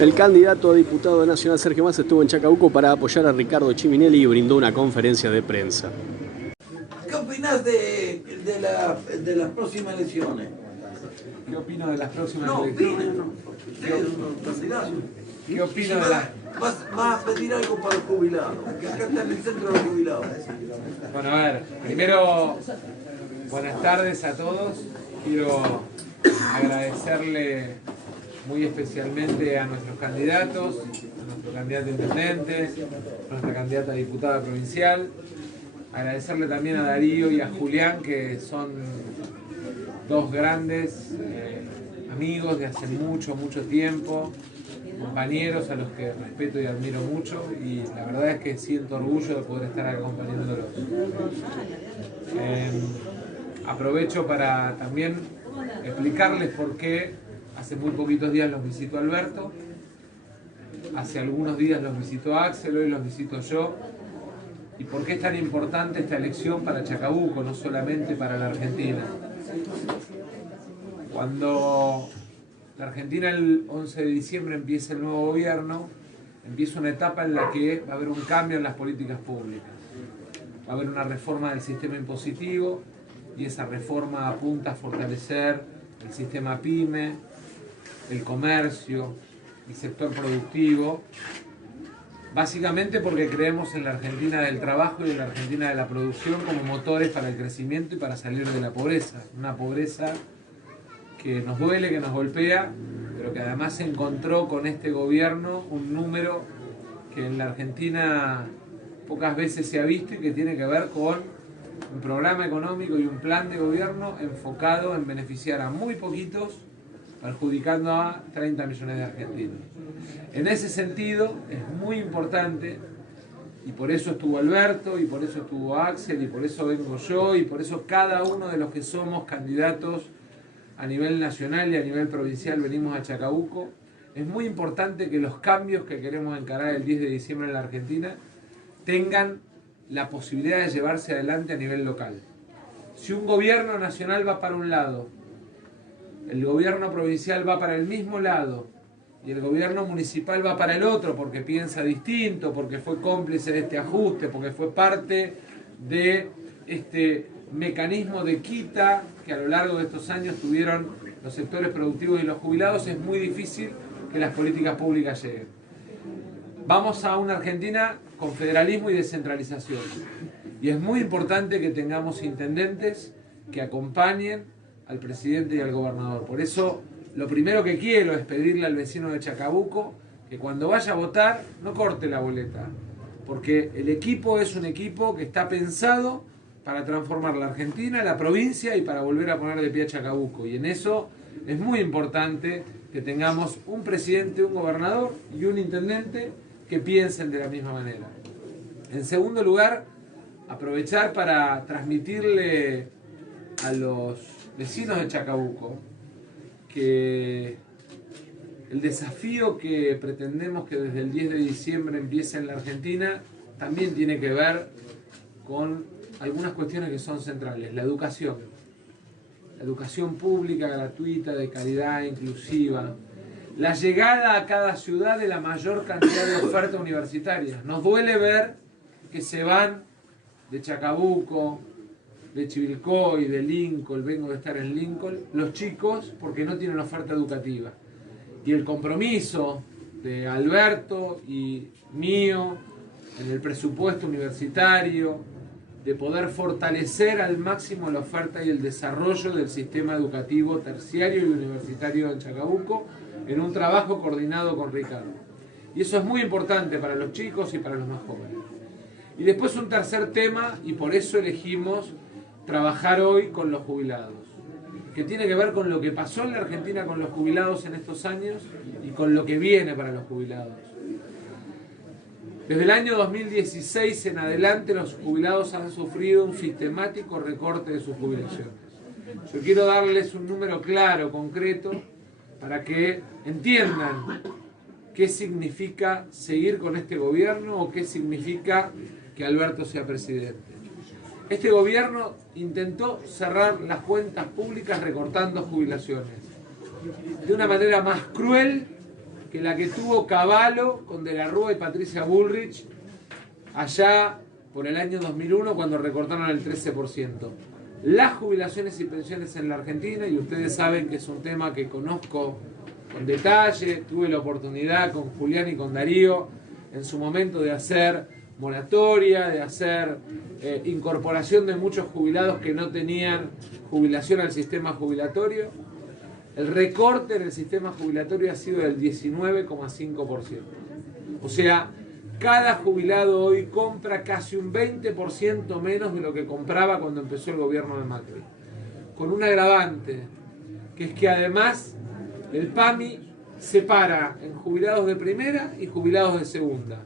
El candidato a diputado nacional Sergio Massa estuvo en Chacabuco para apoyar a Ricardo Ciminelli y brindó una conferencia de prensa. ¿Qué opinás de las próximas elecciones? ¿Qué opino de las próximas elecciones? ¿Qué opino de las... Vas a pedir algo para los jubilados, que acá está en el centro de los jubilados. Bueno, a ver, primero, buenas tardes a todos. Quiero agradecerle muy especialmente a nuestros candidatos, a nuestro candidato a intendente, a nuestra candidata a diputada provincial. Agradecerle también a Darío y a Julián, que son dos grandes amigos de hace mucho tiempo, compañeros a los que respeto y admiro mucho, y la verdad es que siento orgullo de poder estar acompañándolos. Aprovecho para también explicarles por qué hace muy poquitos días los visitó Alberto, hace algunos días los visitó Axel, hoy los visito yo, y por qué es tan importante esta elección para Chacabuco, no solamente para la Argentina. Cuando la Argentina el 11 de diciembre empieza el nuevo gobierno, empieza una etapa en la que va a haber un cambio en las políticas públicas. Va a haber una reforma del sistema impositivo, y esa reforma apunta a fortalecer el sistema PYME, el comercio, el sector productivo, básicamente porque creemos en la Argentina del trabajo y en la Argentina de la producción como motores para el crecimiento y para salir de la pobreza. Una pobreza que nos duele, que nos golpea, pero que además se encontró con este gobierno un número que en la Argentina pocas veces se ha visto y que tiene que ver con un programa económico y un plan de gobierno enfocado en beneficiar a muy poquitos, perjudicando a 30 millones de argentinos. En ese sentido es muy importante, y por eso estuvo Alberto, y por eso estuvo Axel, y por eso vengo yo, y por eso cada uno de los que somos candidatos a nivel nacional y a nivel provincial venimos a Chacabuco. Es muy importante que los cambios que queremos encarar el 10 de diciembre en la Argentina tengan la posibilidad de llevarse adelante a nivel local. Si un gobierno nacional va para un lado, el gobierno provincial va para el mismo lado y el gobierno municipal va para el otro porque piensa distinto, porque fue cómplice de este ajuste, porque fue parte de este mecanismo de quita que a lo largo de estos años tuvieron los sectores productivos y los jubilados, es muy difícil que las políticas públicas lleguen. Vamos a una Argentina con federalismo y descentralización, y es muy importante que tengamos intendentes que acompañen al presidente y al gobernador. Por eso lo primero que quiero es pedirle al vecino de Chacabuco que cuando vaya a votar no corte la boleta, porque el equipo es un equipo que está pensado para transformar la Argentina, la provincia, y para volver a poner de pie a Chacabuco. Y en eso es muy importante que tengamos un presidente, un gobernador y un intendente que piensen de la misma manera. En segundo lugar, aprovechar para transmitirle a los vecinos de Chacabuco que el desafío que pretendemos que desde el 10 de diciembre empiece en la Argentina también tiene que ver con algunas cuestiones que son centrales. La educación pública, gratuita, de calidad, inclusiva, la llegada a cada ciudad de la mayor cantidad de oferta universitaria. Nos duele ver que se van de Chacabuco, de Chivilcoy, de Lincoln, vengo de estar en Lincoln, los chicos porque no tienen oferta educativa. Y el compromiso de Alberto y mío en el presupuesto universitario de poder fortalecer al máximo la oferta y el desarrollo del sistema educativo terciario y universitario en Chacabuco en un trabajo coordinado con Ricardo. Y eso es muy importante para los chicos y para los más jóvenes. Y después un tercer tema, y por eso elegimos trabajar hoy con los jubilados, que tiene que ver con lo que pasó en la Argentina con los jubilados en estos años y con lo que viene para los jubilados. Desde el año 2016 en adelante los jubilados han sufrido un sistemático recorte de sus jubilaciones. Yo quiero darles un número claro, concreto, para que entiendan qué significa seguir con este gobierno o qué significa que Alberto sea presidente. Este gobierno intentó cerrar las cuentas públicas recortando jubilaciones de una manera más cruel que la que tuvo Cavallo con De la Rúa y Patricia Bullrich allá por el año 2001 cuando recortaron el 13%. Las jubilaciones y pensiones en la Argentina, y ustedes saben que es un tema que conozco con detalle, tuve la oportunidad con Julián y con Darío en su momento de hacer moratoria, de hacer incorporación de muchos jubilados que no tenían jubilación al sistema jubilatorio. El recorte en el sistema jubilatorio ha sido del 19,5%. O sea, cada jubilado hoy compra casi un 20% menos de lo que compraba cuando empezó el gobierno de Macri. Con un agravante, que es que además el PAMI separa en jubilados de primera y jubilados de segunda.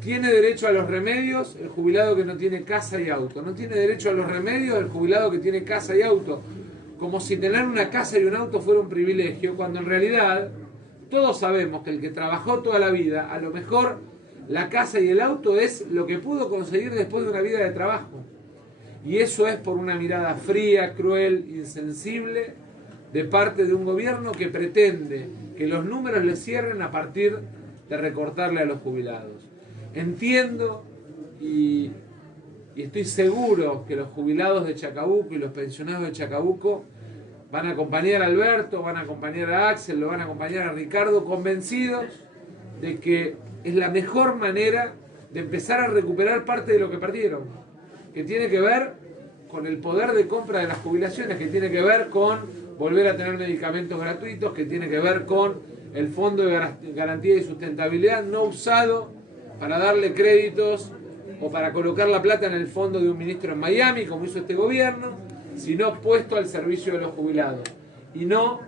Tiene derecho a los remedios el jubilado que no tiene casa y auto. No tiene derecho a los remedios el jubilado que tiene casa y auto. Como si tener una casa y un auto fuera un privilegio, cuando en realidad todos sabemos que el que trabajó toda la vida, a lo mejor la casa y el auto es lo que pudo conseguir después de una vida de trabajo. Y eso es por una mirada fría, cruel, insensible, de parte de un gobierno que pretende que los números le cierren a partir de recortarle a los jubilados. Entiendo y estoy seguro que los jubilados de Chacabuco y los pensionados de Chacabuco van a acompañar a Alberto, van a acompañar a Axel, lo van a acompañar a Ricardo, convencidos de que es la mejor manera de empezar a recuperar parte de lo que perdieron, que tiene que ver con el poder de compra de las jubilaciones, que tiene que ver con volver a tener medicamentos gratuitos, que tiene que ver con el Fondo de Garantía y Sustentabilidad no usado para darle créditos o para colocar la plata en el fondo de un ministro en Miami, como hizo este gobierno, sino puesto al servicio de los jubilados. Y no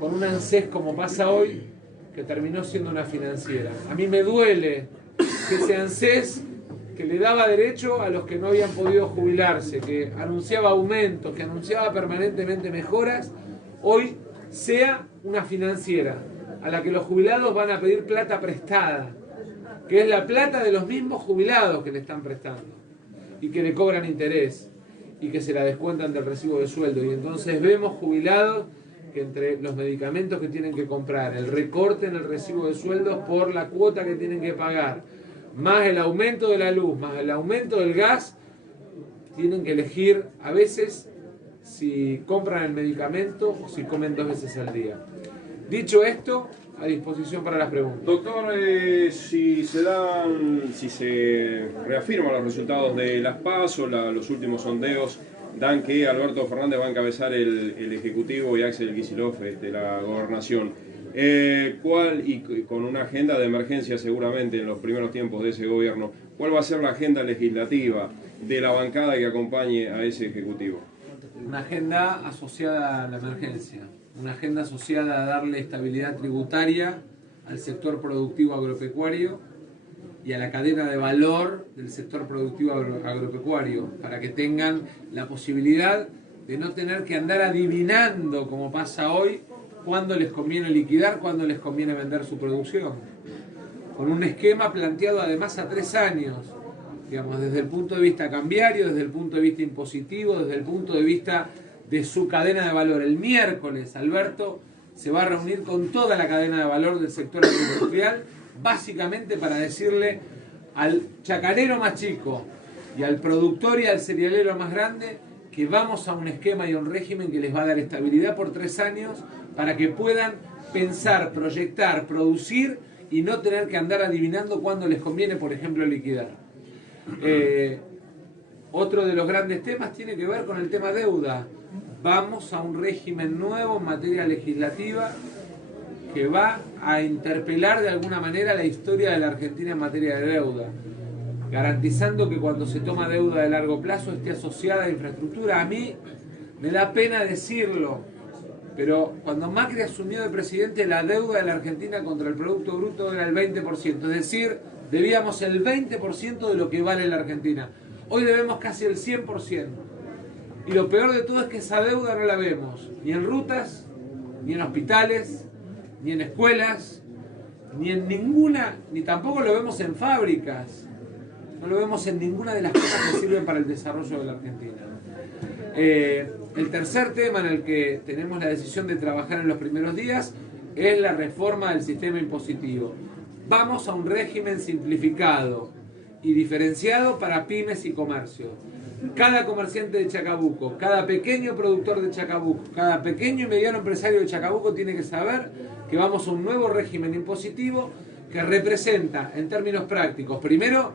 con un ANSES como pasa hoy, que terminó siendo una financiera. A mí me duele que ese ANSES, que le daba derecho a los que no habían podido jubilarse, que anunciaba aumentos, que anunciaba permanentemente mejoras, hoy sea una financiera a la que los jubilados van a pedir plata prestada, que es la plata de los mismos jubilados que le están prestando y que le cobran interés y que se la descuentan del recibo de sueldo. Y entonces vemos jubilados que entre los medicamentos que tienen que comprar, el recorte en el recibo de sueldos por la cuota que tienen que pagar, más el aumento de la luz, más el aumento del gas, tienen que elegir a veces si compran el medicamento o si comen 2 veces al día. Dicho esto, a disposición para las preguntas. Doctor, si se reafirman los resultados de las PASO, los últimos sondeos dan que Alberto Fernández va a encabezar el Ejecutivo y Axel Kicillof la Gobernación. Y con una agenda de emergencia seguramente en los primeros tiempos de ese gobierno, ¿cuál va a ser la agenda legislativa de la bancada que acompañe a ese Ejecutivo? Una agenda asociada a la emergencia, una agenda asociada a darle estabilidad tributaria al sector productivo agropecuario y a la cadena de valor del sector productivo agropecuario, para que tengan la posibilidad de no tener que andar adivinando, como pasa hoy, cuándo les conviene liquidar, cuándo les conviene vender su producción. Con un esquema planteado además a 3 años, digamos, desde el punto de vista cambiario, desde el punto de vista impositivo, desde el punto de vista de su cadena de valor. El miércoles Alberto se va a reunir con toda la cadena de valor del sector agroindustrial, básicamente para decirle al chacarero más chico y al productor y al cerealero más grande que vamos a un esquema y a un régimen que les va a dar estabilidad por 3 años para que puedan pensar, proyectar, producir y no tener que andar adivinando cuándo les conviene, por ejemplo, liquidar. Otro de los grandes temas tiene que ver con el tema deuda. Vamos a un régimen nuevo en materia legislativa que va a interpelar de alguna manera la historia de la Argentina en materia de deuda, garantizando que cuando se toma deuda de largo plazo esté asociada a infraestructura. A mí me da pena decirlo, pero cuando Macri asumió de presidente, la deuda de la Argentina contra el Producto Bruto era el 20%, es decir, debíamos el 20% de lo que vale la Argentina. Hoy debemos casi el 100%. Y lo peor de todo es que esa deuda no la vemos ni en rutas, ni en hospitales, ni en escuelas, ni en ninguna, ni tampoco lo vemos en fábricas. No lo vemos en ninguna de las cosas que sirven para el desarrollo de la Argentina. El tercer tema en el que tenemos la decisión de trabajar en los primeros días es la reforma del sistema impositivo. Vamos a un régimen simplificado y diferenciado para pymes y comercio. Cada comerciante de Chacabuco, cada pequeño productor de Chacabuco, cada pequeño y mediano empresario de Chacabuco tiene que saber que vamos a un nuevo régimen impositivo que representa, en términos prácticos, primero,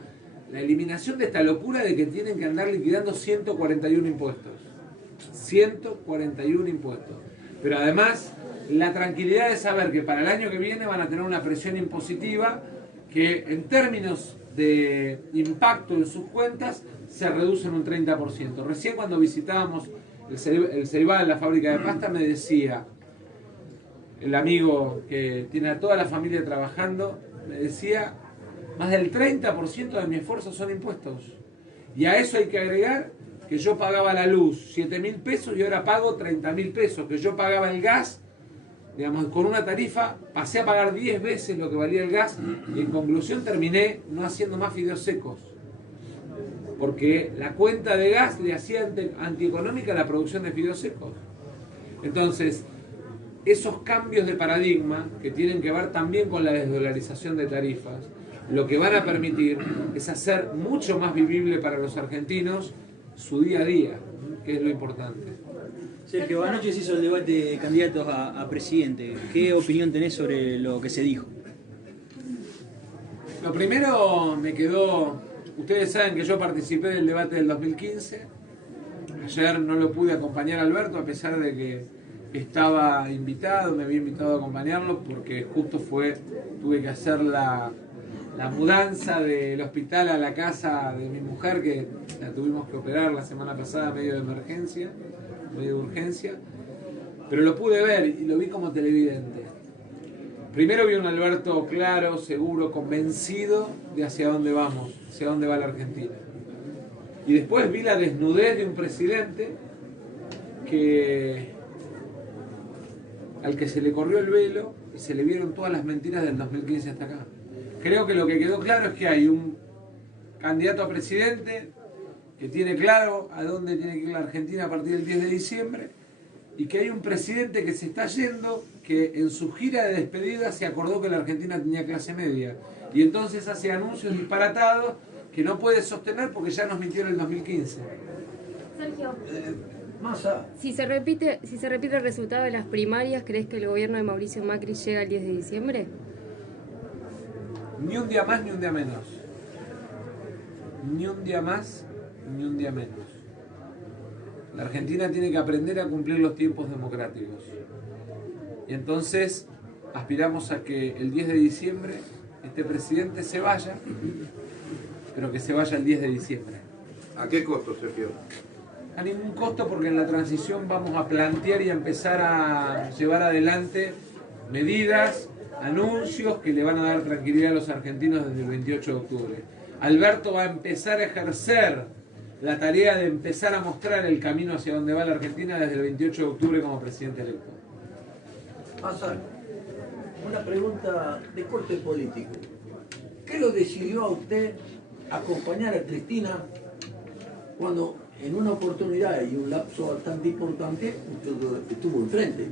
la eliminación de esta locura de que tienen que andar liquidando 141 impuestos. 141 impuestos. Pero además, la tranquilidad de saber que para el año que viene van a tener una presión impositiva que en términos de impacto en sus cuentas se reduce en un 30%. Recién cuando visitábamos el Ceibal, la fábrica de pasta, me decía el amigo que tiene a toda la familia trabajando, me decía, más del 30% de mi esfuerzo son impuestos. Y a eso hay que agregar que yo pagaba la luz 7.000 pesos y ahora pago 30.000 pesos, que yo pagaba el gas, digamos, con una tarifa, pasé a pagar 10 veces lo que valía el gas y en conclusión terminé no haciendo más fideos secos. Porque la cuenta de gas le hacía antieconómica la producción de fideos secos. Entonces, esos cambios de paradigma que tienen que ver también con la desdolarización de tarifas, lo que van a permitir es hacer mucho más vivible para los argentinos su día a día, que es lo importante. Sergio, anoche se hizo el debate de candidatos a presidente. ¿Qué opinión tenés sobre lo que se dijo? Lo primero me quedó... Ustedes saben que yo participé del debate del 2015. Ayer no lo pude acompañar a Alberto, a pesar de que estaba invitado, me había invitado a acompañarlo, porque justo tuve que hacer la mudanza del hospital a la casa de mi mujer, que la tuvimos que operar la semana pasada medio de emergencia, medio de urgencia. Pero lo pude ver y lo vi como televidente. Primero vi un Alberto claro, seguro, convencido de hacia dónde vamos, hacia dónde va la Argentina. Y después vi la desnudez de un presidente al que se le corrió el velo y se le vieron todas las mentiras del 2015 hasta acá. Creo que lo que quedó claro es que hay un candidato a presidente que tiene claro a dónde tiene que ir la Argentina a partir del 10 de diciembre y que hay un presidente que se está yendo, que en su gira de despedida se acordó que la Argentina tenía clase media y entonces hace anuncios disparatados que no puede sostener porque ya nos mintió en el 2015. Sergio, Massa, si se repite el resultado de las primarias, ¿crees que el gobierno de Mauricio Macri llega el 10 de diciembre? Ni un día más ni un día menos. Ni un día más ni un día menos. La Argentina tiene que aprender a cumplir los tiempos democráticos. Y entonces aspiramos a que el 10 de diciembre este presidente se vaya, pero que se vaya el 10 de diciembre. ¿a qué costo, Sergio? A ningún costo, porque en la transición vamos a plantear y a empezar a llevar adelante medidas, anuncios que le van a dar tranquilidad a los argentinos desde el 28 de octubre. Alberto va a empezar a ejercer la tarea de empezar a mostrar el camino hacia donde va la Argentina desde el 28 de octubre como presidente electo. Massa, una pregunta de corte político. ¿Qué lo decidió a usted acompañar a Cristina cuando en una oportunidad y un lapso bastante importante usted estuvo enfrente?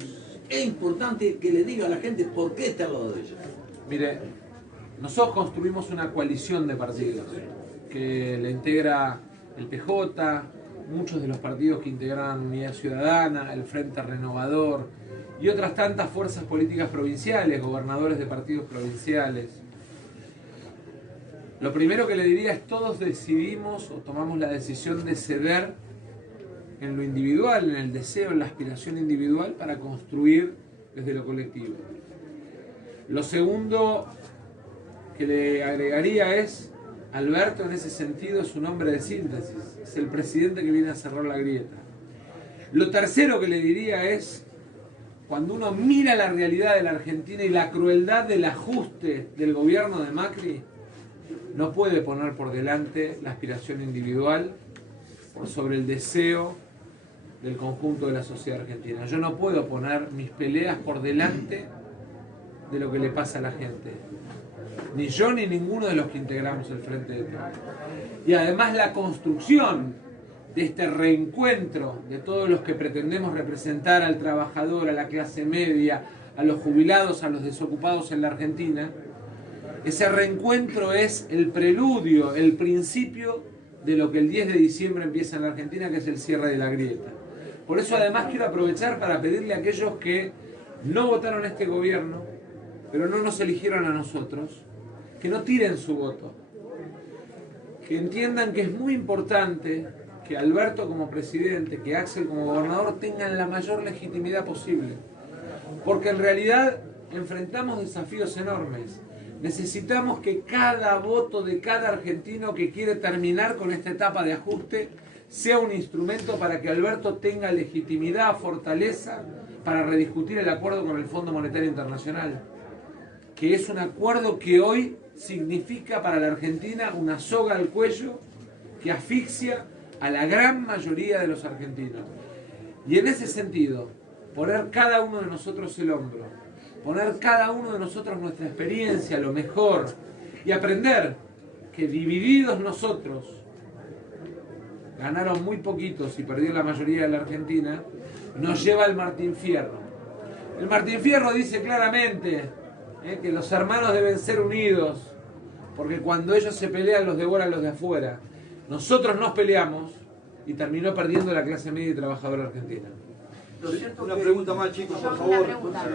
Es importante que le diga a la gente por qué está al lado de ella. Mire, nosotros construimos una coalición de partidos que le integra el PJ, muchos de los partidos que integran Unidad Ciudadana, el Frente Renovador y otras tantas fuerzas políticas provinciales, gobernadores de partidos provinciales. Lo primero que le diría es todos decidimos o tomamos la decisión de ceder en lo individual, en el deseo, en la aspiración individual para construir desde lo colectivo. Lo segundo que le agregaría es, Alberto en ese sentido es un hombre de síntesis, es el presidente que viene a cerrar la grieta. Lo tercero que le diría es, cuando uno mira la realidad de la Argentina y la crueldad del ajuste del gobierno de Macri, no puede poner por delante la aspiración individual por sobre el deseo del conjunto de la sociedad argentina. Yo no puedo poner mis peleas por delante de lo que le pasa a la gente. Ni yo ni ninguno de los que integramos el Frente de Todos. Y además la construcción de este reencuentro de todos los que pretendemos representar al trabajador, a la clase media, a los jubilados, a los desocupados en la Argentina, ese reencuentro es el preludio, el principio de lo que el 10 de diciembre empieza en la Argentina, que es el cierre de la grieta. Por eso además quiero aprovechar para pedirle a aquellos que no votaron a este gobierno, pero no nos eligieron a nosotros, que no tiren su voto, que entiendan que es muy importante que Alberto como presidente, que Axel como gobernador tengan la mayor legitimidad posible, porque en realidad enfrentamos desafíos enormes. Necesitamos que cada voto de cada argentino que quiere terminar con esta etapa de ajuste sea un instrumento para que Alberto tenga legitimidad, fortaleza para rediscutir el acuerdo con el Fondo Monetario Internacional, que es un acuerdo que hoy significa para la Argentina una soga al cuello que asfixia a la gran mayoría de los argentinos. Y en ese sentido, poner cada uno de nosotros el hombro, poner cada uno de nosotros nuestra experiencia, lo mejor, y aprender que divididos nosotros ganaron muy poquitos y perdió la mayoría de la Argentina, nos lleva al Martín Fierro. El Martín Fierro dice claramente que los hermanos deben ser unidos, porque cuando ellos se pelean los devoran los de afuera. Nosotros nos peleamos y terminó perdiendo la clase media y trabajadora argentina. Una pregunta más, chicos, por favor. Una pregunta.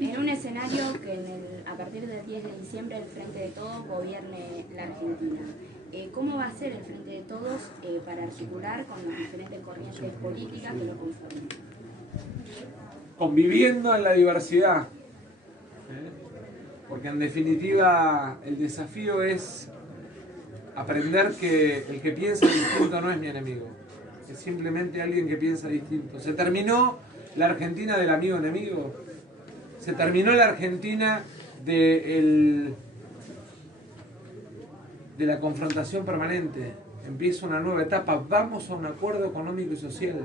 En un escenario que a partir del 10 de diciembre el Frente de Todos gobierne la Argentina, ¿cómo va a ser el Frente de Todos para articular con las diferentes corrientes políticas que lo conforman? Conviviendo en la diversidad, porque en definitiva el desafío es aprender que el que piensa distinto no es mi enemigo, es simplemente alguien que piensa distinto. ¿Se terminó la Argentina del amigo-enemigo? ¿Se terminó la Argentina de la confrontación permanente? Empieza una nueva etapa. Vamos a un acuerdo económico y social.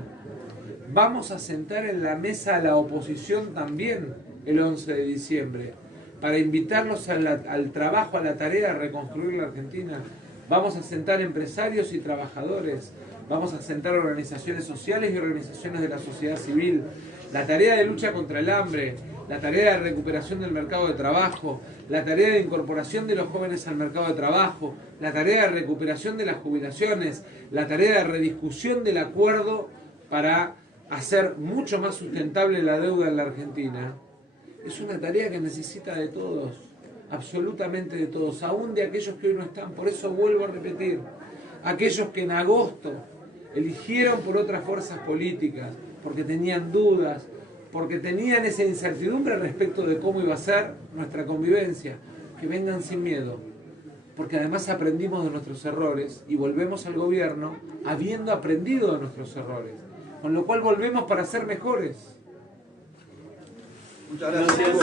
Vamos a sentar en la mesa a la oposición también el 11 de diciembre para invitarlos al trabajo, a la tarea de reconstruir la Argentina. Vamos a sentar empresarios y trabajadores. Vamos a sentar organizaciones sociales y organizaciones de la sociedad civil. La tarea de lucha contra el hambre, la tarea de recuperación del mercado de trabajo, la tarea de incorporación de los jóvenes al mercado de trabajo, la tarea de recuperación de las jubilaciones, la tarea de rediscusión del acuerdo para hacer mucho más sustentable la deuda en la Argentina. Es una tarea que necesita de todos, absolutamente de todos, aún de aquellos que hoy no están. Por eso vuelvo a repetir, aquellos que en agosto eligieron por otras fuerzas políticas, porque tenían dudas, porque tenían esa incertidumbre respecto de cómo iba a ser nuestra convivencia, que vengan sin miedo, porque además aprendimos de nuestros errores y volvemos al gobierno habiendo aprendido de nuestros errores, con lo cual volvemos para ser mejores. Muchas gracias.